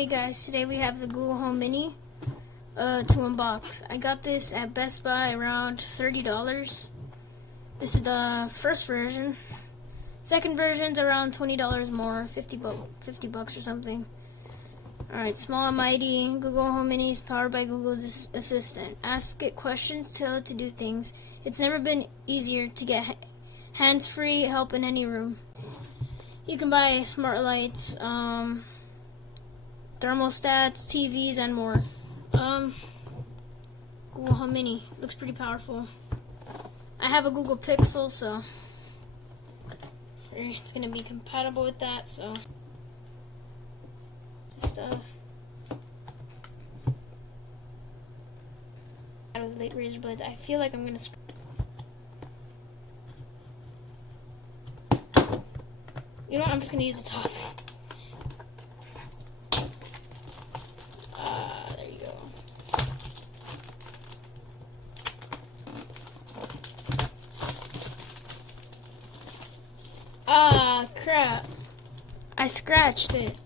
Hey guys, today we have the Google Home Mini to unbox. I got this at Best Buy around $30. This is the first version. Second version's around $20 more, 50 bucks or something. Alright, small and mighty. Google Home Mini is powered by Google's Assistant. Ask it questions, tell it to do things. It's never been easier to get hands-free help in any room. You can buy smart lights, thermostats, TVs, and more. Google Home Mini looks pretty powerful. I have a Google Pixel, so it's gonna be compatible with that. So just with late razor blades. I feel like I'm gonna. You know what? I'm just gonna use the top. There you go. Ah, crap. I scratched it.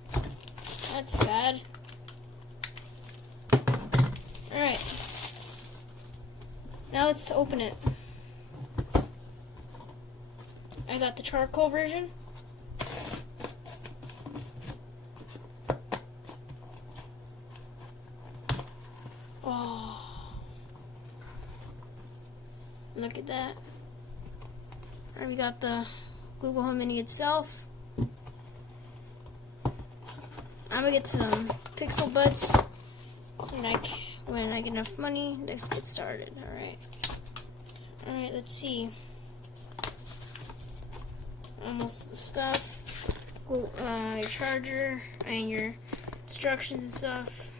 That's sad. Alright. Now let's open it. I got the charcoal version. Oh, look at that. Alright, we got the Google Home Mini itself. I'm gonna get some Pixel Buds when I get enough money. Let's get started. Alright, let's see. Almost the stuff. Your charger and your instructions and stuff.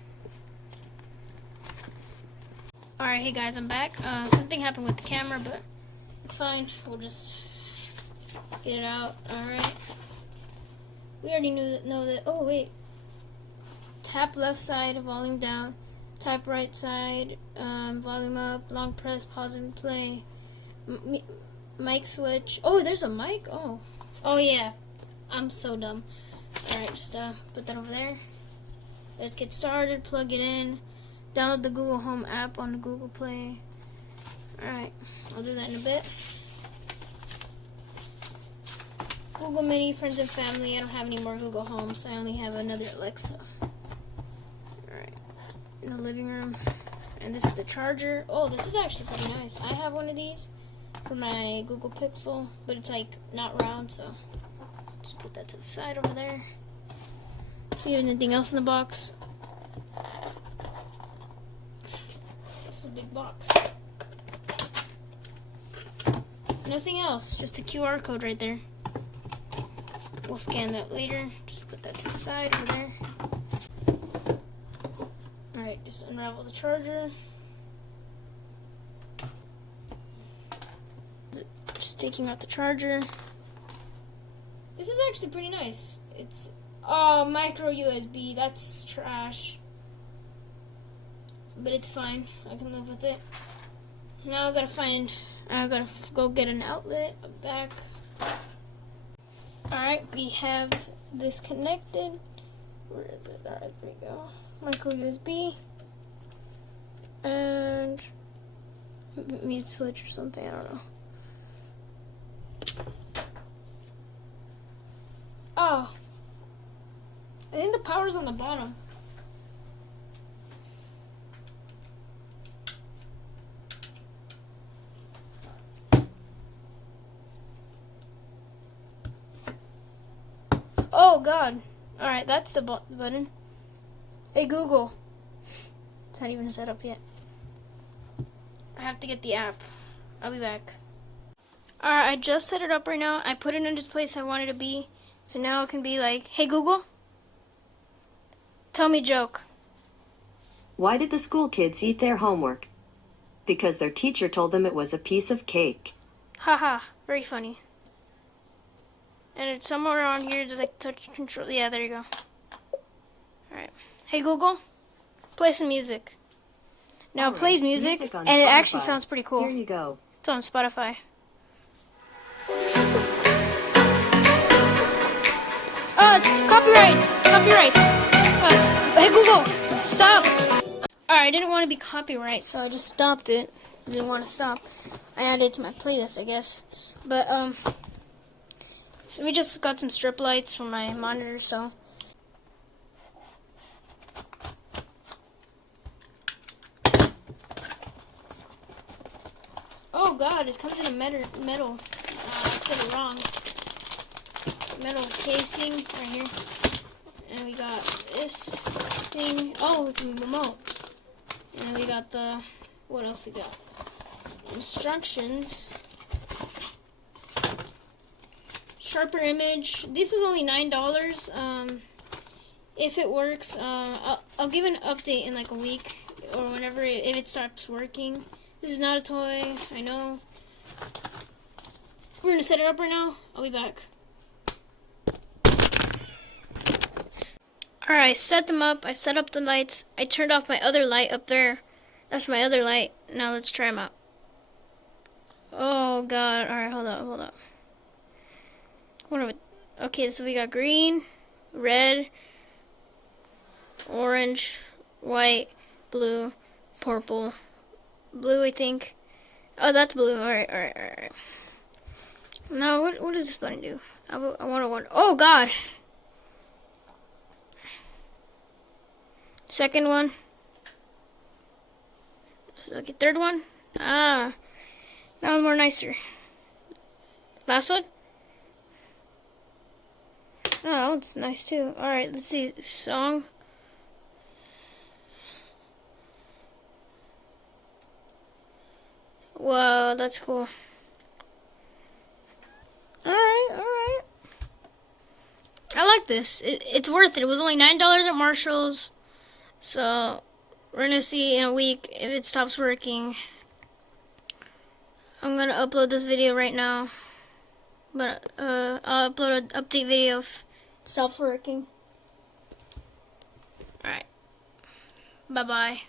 Alright, hey guys, I'm back. Something happened with the camera, but it's fine. We'll just get it out. Alright. We already know that. Oh, wait. Tap left side, volume down. Tap right side, volume up. Long press, pause and play. Mic switch. Oh, there's a mic? Oh yeah. I'm so dumb. Alright, just put that over there. Let's get started. Plug it in. Download the Google Home app on the Google Play. Alright, I'll do that in a bit. Google Mini, friends and family. I don't have any more Google Homes. I only have another Alexa. Alright, in the living room. And this is the charger. Oh, this is actually pretty nice. I have one of these for my Google Pixel, but it's like not round, so just put that to the side over there. See if anything else in the box. A big box. Nothing else, just a QR code right there. We'll scan that later. Just put that to the side over there. Alright, just unravel the charger. Just taking out the charger. This is actually pretty nice. It's micro USB. That's trash. But it's fine. I can live with it. Now I gotta go get an outlet back. Alright, we have this connected. Where is it? Alright, there we go. Micro USB. And mute switch or something, I don't know. Oh. I think the power's on the bottom. Oh God! Alright, that's the button. Hey Google. It's not even set up yet. I have to get the app. I'll be back. Alright, I just set it up right now. I put it in this place I want it to be. So now it can be like, hey Google, tell me a joke. Why did the school kids eat their homework? Because their teacher told them it was a piece of cake. Haha, very funny. And it's somewhere around here, just like touch control. Yeah, there you go. Alright. Hey Google, play some music. Now it plays music and it actually sounds pretty cool. Here you go. It's on Spotify. Oh, it's copyrights. go. Stop. Alright, I didn't want to be copyright, so I just stopped it. I didn't want to stop. I added it to my playlist, I guess. But, so we just got some strip lights for my monitor, so. Oh god, it comes in a metal. I said it wrong. Metal casing right here. And we got this thing. Oh, it's a remote. And then we got the, what else we got? Instructions. Sharper image. This was only $9. If it works, I'll give an update in like a week or whenever if it stops working. This is not a toy, I know. We're gonna set it up right now. I'll be back. Alright, I set them up. I set up the lights. I turned off my other light up there. That's my other light. Now let's try them out. Oh god. Alright, hold up. Okay, so we got green, red, orange, white, blue, purple. Blue, I think. Oh, that's blue. Alright. Now, what does this button do? I want. Oh god. Second one. Okay, third one. That one's more nicer. Last one. Oh, that one's nice too. Alright, let's see. Song. Whoa, that's cool. Alright. I like this. It's worth it. It was only $9 at Marshall's. So, we're going to see in a week if it stops working. I'm going to upload this video right now. But, I'll upload an update video if it stops working. Alright. Bye-bye.